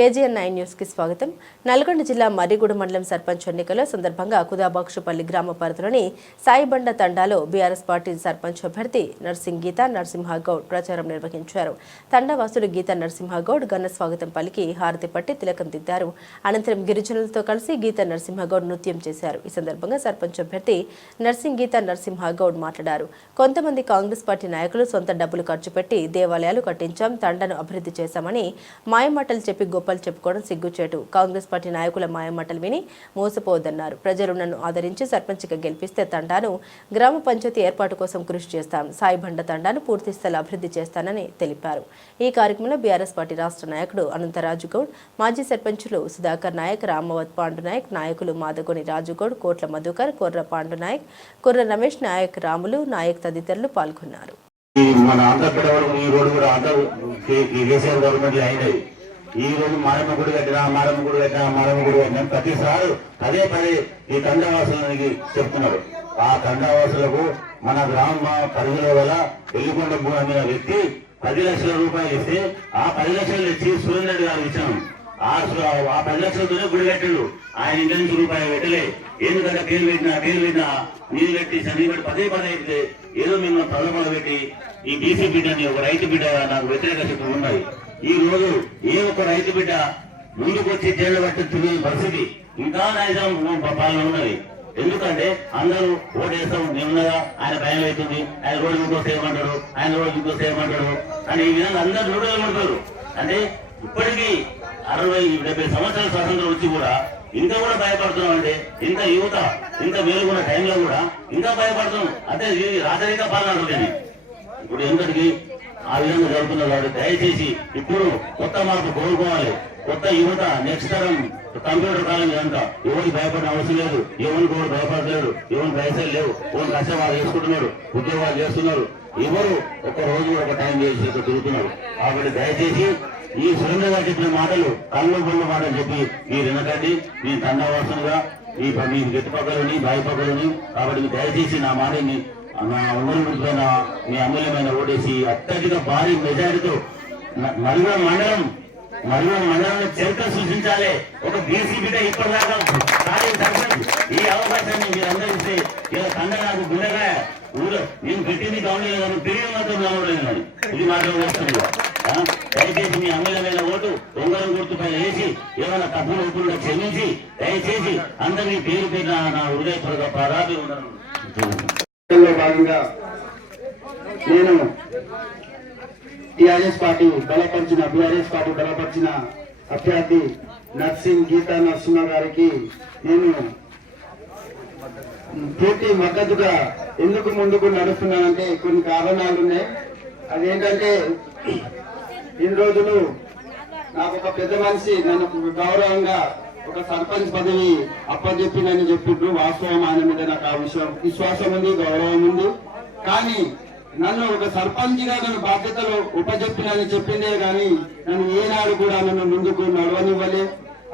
KGN nine న్యూస్కి స్వాగతం. నల్గొండ జిల్లా మర్రిగూడ మండలం సర్పంచ్ ఎన్నికల సందర్భంగా కుదాబాక్షుపల్లి గ్రామ పరిధిలోని సాయిబండ తండాలో బీఆర్ఎస్ పార్టీ సర్పంచ్ అభ్యర్థి నర్సింగ్ గీత నరసింహగౌడ్ ప్రచారం నిర్వహించారు. తండావాసులు గీత నరసింహగౌడ్ ఘన స్వాగతం పలికి హారతి పట్టి తిలకం దిద్దారు. అనంతరం గిరిజనులతో కలిసి గీత నరసింహగౌడ్ నృత్యం చేశారు. ఈ సందర్భంగా సర్పంచ్ అభ్యర్థి నర్సింగ్ గీత నరసింహగౌడ్ మాట్లాడారు. కొంతమంది కాంగ్రెస్ పార్టీ నాయకులు సొంత డబ్బులు ఖర్చు పెట్టి దేవాలయాలు కట్టించాం తండను అభివృద్ధి చేశామని మాయమాటలు చెప్పి గొప్ప గొప్పలు చెప్పుకోవడం సిగ్గుచేటు. కాంగ్రెస్ పార్టీ నాయకుల మాయమాటలు విని మోసపోవద్దన్నారు. ప్రజలు నన్ను ఆదరించి సర్పంచ్గా గెలిపిస్తే తండాను గ్రామ పంచాయతీ ఏర్పాటు కోసం కృషి చేస్తాం. సాయిబండ తండాను పూర్తి స్థాయి అభివృద్ధి చేస్తానని తెలిపారు. ఈ కార్యక్రమంలో బీఆర్ఎస్ పార్టీ రాష్ట్ర నాయకుడు అనంతరాజు గౌడ్ మాజీ సర్పంచులు సుధాకర్ నాయక్ రామవత్ పాండు నాయక్ నాయకులు మాదగోని రాజుగౌడ్ కోట్ల మధుకర్ కొర్ర పాండు నాయక్ కొర్ర రమేష్ నాయక్ రాములు నాయక్ తదితరులు పాల్గొన్నారు. మన ఆంధ్రప్రదేశ్ ఈ రోడ్డు కూడా ఆంధ్ర కేసీఆర్ గవర్నమెంట్ అయినది ఈ రోజు మారమ్మ గుడి దగ్గర మారమ్మ గుడి దగ్గర మారమ్మ గుడి కట్టినా ప్రతిసారి పదే పదే ఈ తండావాసులకి చెప్తున్నారు ఆ తండావాసులకు మన గ్రామ పరిధిలో గల వెల్లికొండ భూ అనే వ్యక్తి పది లక్షల రూపాయలు ఇస్తే ఆ పది లక్షలు ఇచ్చి సురేంద్ర గారు ఇచ్చాను ఆ సు- ఆ పది లక్షలతోనే గుడి కట్టాడు. ఆయన ఇంటి నుంచి రూపాయలు పెట్టలే. ఎందుకంటే పేరు పెట్టినా పేరు పెట్టినా నీరు పెట్టి సన్ని పెట్టి పదే పదే అయితే ఏదో మిమ్మల్ని ప్రలోభాల పెట్టి ఈ బీసీ బిడ్డని ఒక రైతు బిడ్డ నాకు వ్యతిరేక శక్తులు ఉన్నాయి. ఈ రోజు ఏ ఒక్క రైతు బిడ్డ ముందుకొచ్చి జైలు పట్టి పరిస్థితి ఇంకా నైజాం పాలన ఉన్నది. ఎందుకంటే అందరూ ఓటేస్తాం నిన్నగా ఆయన భయం అవుతుంది ఆయన రోడ్డు ఇంకో ఏమంటాడు ఆయన రోడ్డు ఇంకో ఏమంటాడు అని ఈ విధంగా అందరూ రోడ్డు అంటే ఇప్పటికీ అరవై డెబ్బై సంవత్సరాల స్వాతంత్రం వచ్చి కూడా ఇంకా కూడా భయపడుతున్నాం అంటే ఇంత యువత ఇంత మేలుకున్న టైంలో కూడా ఇంకా భయపడుతున్నాం. అంటే ఇది రాజరిక పాలన అడగలేదు ఇప్పుడు ఎందుకంటే ఆ విధంగా జరుగుతున్నారు దయచేసి ఇప్పుడు కొత్త మార్పు కోరుకోవాలి కొత్త యువత నెక్స్ట్ తరం కంప్యూటర్ కాలం ఇదంతా ఎవరికి భయపడిన అవసరం లేదు. ఎవరికి ఎవరు భయపడలేదు. ఎవరికి పైసలు లేవు. ఎవరు కష్టవాళ్ళు చేసుకుంటున్నారు. ఉద్యోగాలు చేస్తున్నారు. ఎవరు ఒక రోజు కూడా ఒక టైం చేసి తిరుగుతున్నారు. కాబట్టి దయచేసి ఈ సురేంద్ర గారు చెప్పిన మాటలు కళ్ళు బొల్ల మాటలు చెప్పి మీరు వినకండి. నేను తండవాసనగా మీ మీ గెట్టుపక్కలని బాయిపక్కలని కాబట్టి దయచేసి నా మాటని నా ఊరిపైన మీ అమూల్యమైన ఓటేసి అత్యధిక భారీ మెజారిటీతో మరుగ మండలం మరుగ మండలం చరిత్ర సృష్టించాలి. ఒక బీసీ బిడ్డ ఇప్పటిదాకా ఈ అవకాశాన్ని మీరు అందరిస్తే ఇలా కండ నాకు గుండెగా ఊరు నేను పెట్టింది గవర్నమెంట్ గారు తిరిగి మాత్రం నమ్మలేదు మరి. ఇది వస్తుంది దయచేసి మీ అమూల్యమైన ఓటు దొంగల గుర్తు పైన వేసి ఏమైనా తప్పులు ఒప్పులుగా క్షమించి దయచేసి అందరినీ పేరు పేరు నా హృదయపూర్వక పదాలు లో భాగంగా నేను టిఆర్ఎస్ పార్టీ బలపరిచిన బీఆర్ఎస్ పార్టీ బలపరిచిన అభ్యర్థి నర్సింగ్ గీతా నరసింహ గారికి నేను పూర్తి మద్దతుగా ఎందుకు ముందుకు నడుస్తున్నానంటే కొన్ని కారణాలు ఉన్నాయి. అదేంటంటే ఇన్ని రోజులు నాకు ఒక పెద్ద మనిషి నన్ను గౌరవంగా ఒక సర్పంచ్ పదవి అప్పచెప్పిందని చెప్పిండ్రు. వాస్తవం ఆయన మీద నాకు ఆ విషయం విశ్వాసం ఉంది గౌరవం ఉంది. కానీ నన్ను ఒక సర్పంచ్గా నన్ను బాధ్యతలు ఉపజెప్పినని చెప్పిందే గాని నన్ను ఏనాడు కూడా నన్ను ముందుకు నడవనివ్వలే.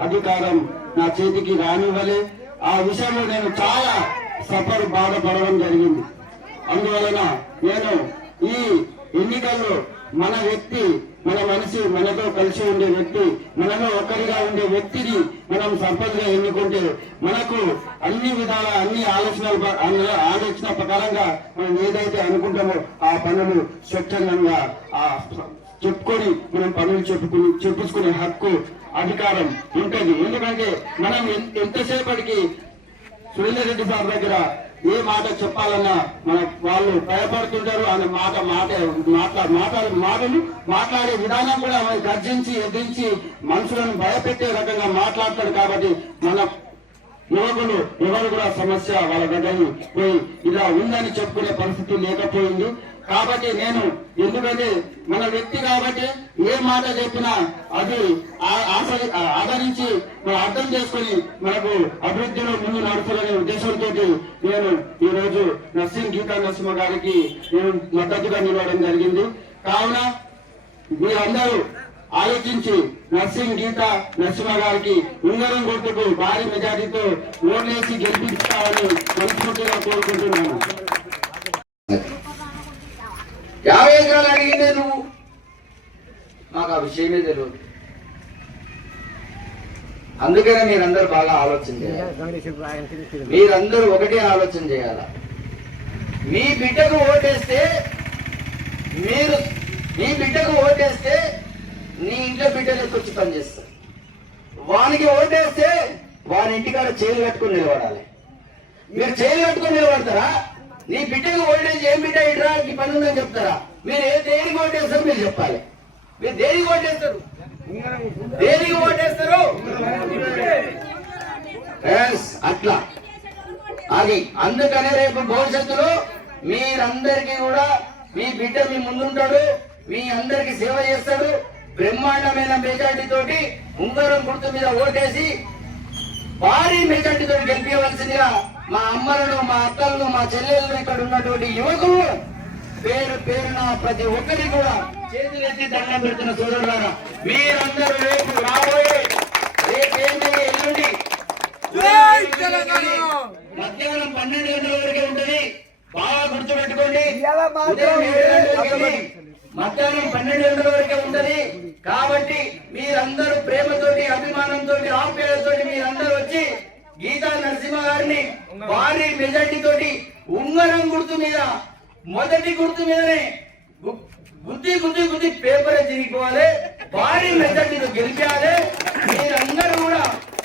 అధికారం నా చేతికి రానివ్వలే. ఆ విషయంలో నేను చాలా సఫర్ బాధపడడం జరిగింది. అందువలన నేను ఈ ఎన్నికల్లో మన వ్యక్తి మన మనిషి మనతో కలిసి ఉండే వ్యక్తి మనలో ఒకరిగా ఉండే వ్యక్తిని మనం సర్పంచ్గా ఎన్నుకుంటే మనకు అన్ని విధాల అన్ని ఆలోచనలు ఆలోచన ప్రకారంగా మనం ఏదైతే అనుకుంటామో ఆ పనులు స్వచ్ఛందంగా ఆ చెప్పుకొని మనం పనులు చెప్పుకుని చెప్పుకునే హక్కు అధికారం ఉంటది. ఎందుకంటే మనం ఎంతసేపటికి సురేందర్ రెడ్డి సార్ దగ్గర ఏ మాట చెప్పాలన్నా మన వాళ్ళు భయపడుతుంటారు అనే మాట మాట మాట్లాడు మాట్లాడే మాటలు మాట్లాడే విధానం కూడా మనం గర్జించి ఎదిరించి మనుషులను భయపెట్టే రకంగా మాట్లాడతాడు కాబట్టి మన యువకులు ఎవరు కూడా సమస్య వాళ్ళ దగ్గర పోయి ఇలా ఉందని చెప్పుకునే పరిస్థితి లేకపోయింది. కాబట్టి నేను ఎందుకంటే మన వ్యక్తి కాబట్టి ఏ మాట చెప్పినా అది ఆసరి- ఆదరించి అర్థం చేసుకుని మనకు అభివృద్ధిలో ముందు నడుపులనే ఉద్దేశంతో నేను ఈ రోజు నర్సింగ్ గీతా నరసింహ గారికి నేను మద్దతుగా నిలవడం జరిగింది. కావున మీరందరూ ఆలోచించి నర్సింగ్ గీత నరసింహ గారికి ఉంగరం గుర్తుకు భారీ మెజారిటీతో ఓట్లేసి గెలిపించాలని మనస్ఫూర్తిగా కోరుకుంటున్నాను. విషయమే తెలియదు అందుకనే మీరందరూ బాగా ఆలోచన చేయాలి. మీరందరూ ఒకటే ఆలోచన చేయాలి. మీ బిడ్డకు ఓటేస్తే మీరు మీ బిడ్డకు ఓటేస్తే నీ ఇంట్లో బిడ్డలకు వచ్చి పనిచేస్తారు వానికి ఓటేస్తే వాని ఇంటికాడ చేలు కట్టుకుని నిలబడాలి. మీరు చేలు కట్టుకుని నిలబడతారా? నీ బిడ్డకు ఓటేసి ఏం బిడ్డ ఇట్రా ఈ పని ఉందని చెప్తారా? మీరు ఏ దేనికి ఓటేస్తారు మీరు చెప్పాలి. మీరు దేనికి ఓటేస్తారు దేనికి ఓటేస్తారు అట్లా. అది అందుకనే రేపు భవిష్యత్తులో మీరందరికీ కూడా మీ బిడ్డ మీ ముందుంటాడు మీ అందరికి సేవ చేస్తాడు. బ్రహ్మాండమైన మెజార్టీ తోటి ఉంగరం గుర్తు మీద ఓటేసి భారీ మెజార్టీ తోటి గెలిపించవలసిందిగా మా అమ్మలను మా అక్కలను మా చెల్లెలను ఇక్కడ ఉన్నటువంటి యువకులు పేరు పేరున ప్రతి ఒక్కరికి కూడా చేతులెత్తి దండం పెడుతున్న సోదరులారా మీరందరూ రేపు రాబోయే రేపు ఏంటి ఎల్లుండి మధ్యాహ్నం పన్నెండు గంటల వరకే ఉంటది. బాగా గుర్తుపెట్టుకోండి. మధ్యాహ్నం పన్నెండు గంటల వరకే ఉంటది. కాబట్టి మీరందరూ ప్రేమతోటి అభిమానంతో ఆప్యాయతోటి మీరందరూ వచ్చి గీతా నరసింహ గారిని భారీ మెజార్టీ తోటి ఉంగరం గుర్తు మీద మొదటి గుర్తు మీదనే గుద్ది గుద్ది గుద్ది పేపర్ తిరిగిపోవాలి. భారీ మెజార్టీతో గెలిపించాలి. మీరందరూ కూడా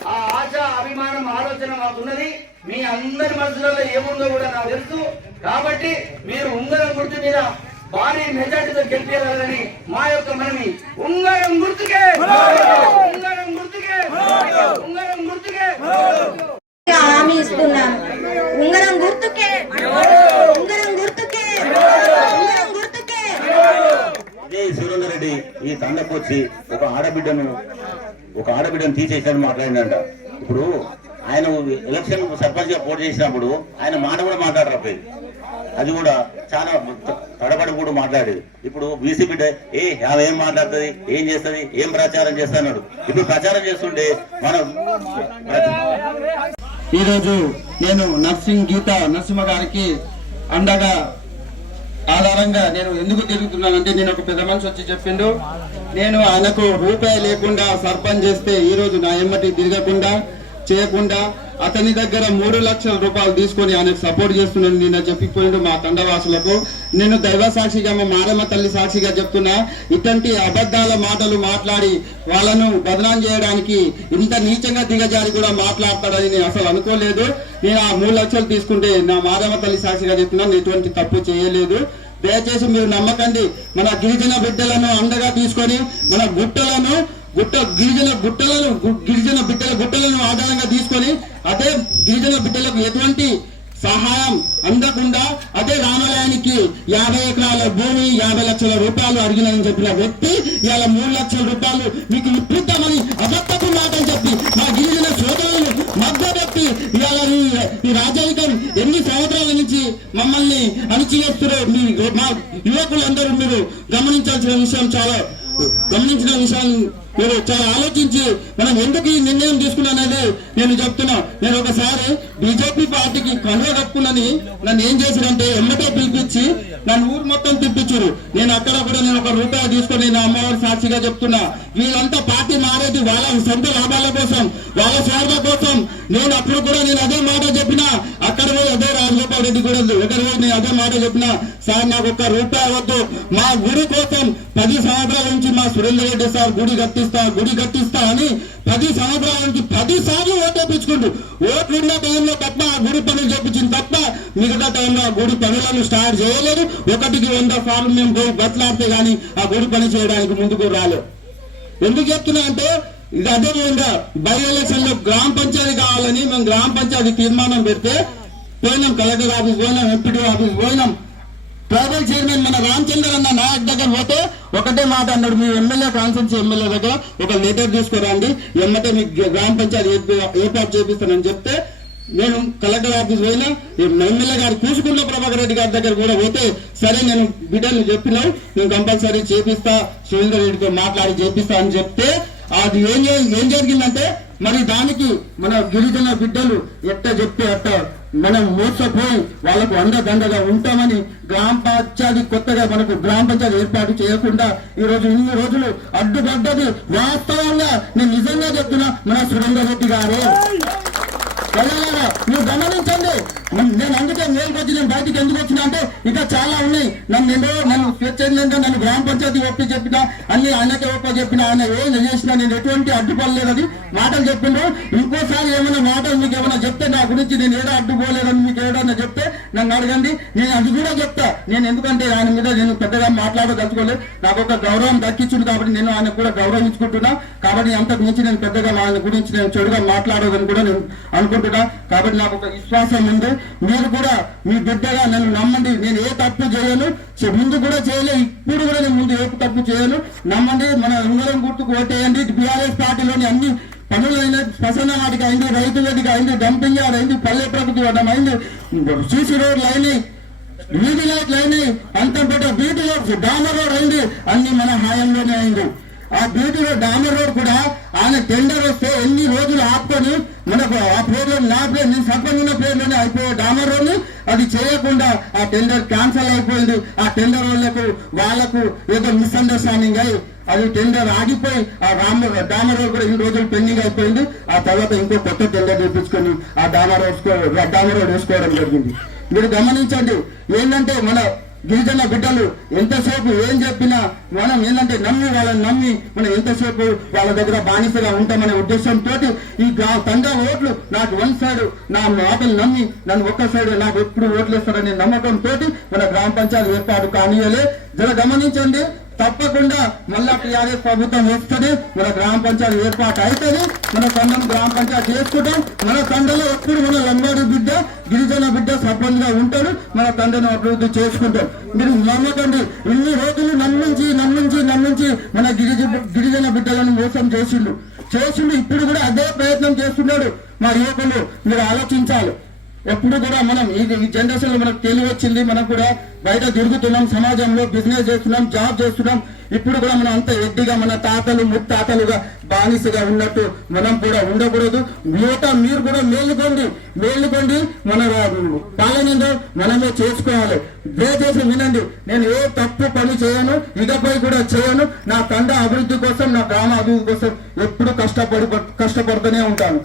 ఆ ఆశ అభిమానం ఆలోచన మాకున్నది మీ అందరి మనసులలో ఏముందో కూడా నాకు తెలుసు. కాబట్టి మీరు ఉంగరం గుర్తు మీద భారీ మెజార్టీతో గెలిపేయాలని మా యొక్క మనవి. ఉంగరం గుర్తుకే! ఉంగరం గుర్తుకే! ఉంగరం గుర్తుకే! హామీ ఇస్తున్నాను. ఉంగరం గుర్తుకే ఉంగరం గుర్తుకే ఉంగరం గుర్తుకే అదే సురేందర్ రెడ్డి ఈ తండకు వచ్చి ఒక ఆడబిడ్డను ఒక ఆడబిడ్డను తీసేసాడని మాట్లాడిందంట ఇప్పుడు ఆయన ఎలక్షన్ సర్పంచ్గా పోటీ చేసినప్పుడు ఆయన మాట కూడా మాట్లాడరాపోయింది అది కూడా చాలా తడబడి కూడా మాట్లాడేది. ఇప్పుడు బీసీ బిడ్డ ఏ ఆమె ఏం మాట్లాడుతుంది? ఏం చేస్తుంది? ఏం ప్రచారం చేస్తున్నాడు ఇప్పుడు ప్రచారం చేస్తుంటే మనం ఈరోజు నేను నర్సింగ్ గీత నరసింహ గారికి అండగా ఆధారంగా నేను ఎందుకు తిరుగుతున్నానంటే నేను ఒక పెద్ద మనిషి వచ్చి చెప్పిండు. నేను ఆయనకు రూపాయి లేకుండా సర్పంచ్ చేస్తే ఈ రోజు నా ఎమ్మటి తిరగకుండా చేయకుండా అతని దగ్గర మూడు లక్షల రూపాయలు తీసుకొని ఆయనకు సపోర్ట్ చేస్తున్నాను నిన్న చెప్పిపోయిండు మా తండవాసులకు నేను దైవ సాక్షిగా మా మారమ్మ తల్లి సాక్షిగా చెప్తున్నా. ఇటువంటి అబద్ధాల మాటలు మాట్లాడి వాళ్ళను బదనాం చేయడానికి ఇంత నీచంగా దిగజారి కూడా మాట్లాడతాడని నేను అసలు అనుకోలేదు. నేను ఆ మూడు లక్షలు తీసుకుంటే నా మారమ్మ తల్లి సాక్షిగా చెప్తున్నా ఎటువంటి తప్పు చేయలేదు. దయచేసి మీరు నమ్మకండి. మన గిరిజన బిడ్డలను అండగా తీసుకొని మన గుట్టలను గుట్ట గిరిజన గుట్టలను గిరిజన బిడ్డల గుట్టలను ఆధారంగా తీసుకొని అదే గిరిజన బిడ్డలకు ఎటువంటి సహాయం అందకుండా అదే రామాలయానికి యాభై ఎకరాల భూమి యాభై లక్షల రూపాయలు అడిగినని చెప్పిన వ్యక్తి ఇవాళ మూడు లక్షల రూపాయలు మీకు ఇప్పిద్దామని అబద్ధపు మాటని చెప్పి మా గిరిజన సోదరులు మధ్యపెట్టి ఇవాళ ఈ- రాజ్య రాజరికం ఎన్ని సంవత్సరాల నుంచి మమ్మల్ని అణచివేస్తున్నారు మీ మా యువకులందరూ మీరు గమనించాల్సిన విషయం చాలా. గమనించిన విషయాన్ని మీరు చాలా ఆలోచించి మనం ఎందుకు ఈ నిర్ణయం తీసుకున్నాననేది నేను చెప్తున్నా. నేను ఒకసారి బీజేపీ పార్టీకి కనువ కప్పునని నన్ను ఏం చేశారంటే ఎమ్మటే పిలిపించి నన్ను ఊరు మొత్తం తిప్పించారు. నేను అక్కడ కూడా నేను ఒక రూపాయి తీసుకొని నా అమ్మవారి సాక్షిగా చెప్తున్నా. వీళ్ళంతా పార్టీ మారేది వాళ్ళ సొంత లాభాల కోసం వాళ్ళ స్వార్థ కోసం. నేను అప్పుడు కూడా నేను అదే మాట చెప్పిన. అక్కడ పోయి అదే రాజగోపాల్ రెడ్డి కూడా ఒకరి పోయి నేను అదే మాట చెప్పిన. సార్ నాకు ఒక్క రూపాయి వద్దు. మా గుడి కోసం పది సంవత్సరాల నుంచి మా సురేందర్ రెడ్డి సార్ గుడి కట్టిస్తా గుడి కట్టిస్తా అని పది సంవత్సరాల నుంచి పది సార్లు ఓటేపించుకుంటూ ఓట్లున్న టైంలో తప్ప ఆ గుడి పనులు చేపించింది తప్ప మిగతా టైంలో ఆ గుడి పనులను స్టార్ట్ చేయలేదు. ఒకటికి వంద ఫార్మ్ మేము పోయి బట్లాడితే కానీ ఆ గుడి పని చేయడానికి ముందుకు రాలేదు ఎందుకు చెప్తున్నా అంటే ఇది అదేవిధంగా బై ఎలక్షన్లో గ్రామ పంచాయతీ కావాలని మేము గ్రామ పంచాయతీ తీర్మానం పెడితే పోయినాం కలెక్టర్ ఆఫీస్ పోయినాం ఎంపీటీ ఆఫీస్ పోయినాం. ట్రైబల్ చైర్మన్ మన రామచంద్ర అన్న నాయక్ దగ్గర పోతే ఒకటే మాట అన్నాడు మీ ఎమ్మెల్యే కాన్సెన్స్ ఎమ్మెల్యే దగ్గర ఒక లెటర్ తీసుకురండి. ఎమ్మటే మీకు గ్రామ పంచాయతీ ఏర్పాటు చేపిస్తానని చెప్తే నేను కలెక్టర్ ఆఫీస్ పోయినా ఎమ్మెల్యే గారు కూసుకున్న ప్రభాకర్ రెడ్డి గారి దగ్గర కూడా పోతే సరే నేను బిడ్డలు చెప్పినావు నేను కంపల్సరీ చేపిస్తా సురేందర్ రెడ్డితో మాట్లాడి చేపిస్తా అని చెప్తే అది ఏం ఏం జరిగిందంటే మరి దానికి మన గిరిజన బిడ్డలు ఎట్ట చెప్తే అట్ట మనం మోసపోయి వాళ్ళకు అండదండగా ఉంటామని గ్రామ పంచాయతీ కొత్తగా మనకు గ్రామ పంచాయతీ ఏర్పాటు చేయకుండా ఈ రోజు ఇన్ని రోజులు అడ్డుపడ్డది వాస్తవంగా నేను నిజంగా చెప్తున్నా మన సురేంద్ర రెడ్డి గారు. మీరు గమనించండి నేను- అందుకే నేను వచ్చి నేను బయటికి ఎందుకు వచ్చినా అంటే ఇంకా చాలా ఉన్నాయి. నన్ను ఎన్నో నన్ను స్వేచ్ఛంగా నన్ను గ్రామ పంచాయతీ ఒప్పి చెప్పిన అన్ని ఆయనకే ఒప్ప చెప్పిన ఆయన ఏం చేసినా నేను ఎటువంటి అడ్డుపడలేదని మాటలు చెప్పిండ్రు ఇంకోసారి ఏమైనా మాటలు మీకు ఏమైనా చెప్తే నా గురించి నేను ఏదో అడ్డుకోలేదని మీకు ఏదైనా చెప్తే నన్ను అడగండి. నేను అది కూడా చెప్తా. నేను ఎందుకంటే ఆయన మీద నేను పెద్దగా మాట్లాడదలుచుకోలేదు. నాకు ఒక గౌరవం దక్కించుడు కాబట్టి నేను ఆయన కూడా గౌరవించుకుంటున్నా. కాబట్టి అంతకు మించి నేను పెద్దగా ఆయన గురించి నేను చెడుగా మాట్లాడదని కూడా నేను అనుకుంటున్నా. కాబట్టి నాకు ఒక విశ్వాసం ఉంది. మీరు కూడా మీ బిడ్డగా నన్ను నమ్మండి. నేను ఏ తప్పు చేయను. ముందు కూడా చేయలే ఇప్పుడు కూడా నేను ముందు ఏ తప్పు చేయను. నమ్మండి మన ఉంగరం గుర్తుకు ఓటేయండి. బీఆర్ఎస్ పార్టీలోని అన్ని పనులైన శ్మశాన వాటికి అయింది రైతు వేదిక అయింది డంపింగ్ యార్డ్ అయింది పల్లె ప్రకృతి వడ్డం అయింది. సీసీ రోడ్లు అయినాయి వీధి లైట్లు అయినాయి. అంతంపేట బీటీ రోడ్స్ డామర్ రోడ్ అయింది. అన్ని మన హాయంలోనే అయింది. ఆ బీటీ డామర్ రోడ్ కూడా ఆయన టెండర్ వస్తే ఎన్ని రోజులు ఆపుకొని మనకు ఆ పేరు నా పేరు నేను సర్పంచ్ ఉన్న పేర్లోనే అయిపోయే డామర్ రోడ్ని అది చేయకుండా ఆ టెండర్ క్యాన్సల్ అయిపోయింది. ఆ టెండర్ వాళ్ళకు వాళ్ళకు ఏదో మిస్అండర్స్టాండింగ్ అయ్యి అది టెండర్ ఆగిపోయి ఆ రామ డామర్ రోడ్ కూడా ఇన్ని రోజులు పెండింగ్ అయిపోయింది. ఆ తర్వాత ఇంకో కొత్త టెండర్ తెప్పించుకొని ఆ డామర్ రోడ్ డామర్ రోడ్ వేసుకోవడం జరిగింది. మీరు గమనించండి ఏంటంటే మన గిరిజన బిడ్డలు ఎంతసేపు ఏం చెప్పినా మనం ఏంటంటే నమ్మి వాళ్ళని నమ్మి మనం ఎంతసేపు వాళ్ళ దగ్గర బానిసగా ఉంటామనే ఉద్దేశంతో ఈ గ్రా ఓట్లు నాకు వన్ సైడ్ నా మాటలు నమ్మి నన్ను ఒక్క సైడ్ నాకు ఎప్పుడు ఓట్లు వేస్తారనే నమ్మకంతో మన గ్రామ పంచాయతీ ఏర్పాటు కానియలే. జర గమనించండి తప్పకుండా మళ్ళా టీఆర్ఎస్ ప్రభుత్వం వస్తుంది. మన గ్రామ పంచాయతీ ఏర్పాటు అవుతుంది మన తండం గ్రామ పంచాయతీ చేసుకుంటాం. మన తండలో ఎప్పుడు మన లంబాడి బిడ్డ గిరిజన బిడ్డ సబ్బందిగా ఉంటాడు. మన తండ్రిని అభివృద్ధి చేసుకుంటాం. మీరు నమ్మకండి. ఇన్ని రోజులు నమ్మించి నమ్మించి నమ్మించి మన గిరిజ గిరిజన బిడ్డలను మోసం చేసిండు. చేసిండు. ఇప్పుడు కూడా అదే ప్రయత్నం చేస్తున్నాడు మా యువకులు. మీరు ఆలోచించాలి. ఎప్పుడు కూడా మనం ఈ జనరేషన్లో మనకు తెలివి వచ్చింది మనం కూడా బయట తిరుగుతున్నాం సమాజంలో బిజినెస్ చేస్తున్నాం జాబ్ చేస్తున్నాం. ఇప్పుడు కూడా మనం అంత ఎడ్డిగా మన తాతలు ముత్తాతలుగా బానిసగా ఉన్నట్టు మనం కూడా ఉండకూడదు. యువత మీరు కూడా మేలుకోండి. మేలుకోండి. మన పాలనలో మనమే చేసుకోవాలి. దయచేసి వినండి. నేను ఏ తప్పు పని చేయను ఇకపై కూడా చేయను. నా తండ అభివృద్ధి కోసం నా గ్రామ అభివృద్ధి కోసం ఎప్పుడు కష్టపడి కష్టపడుతూనే ఉంటాను.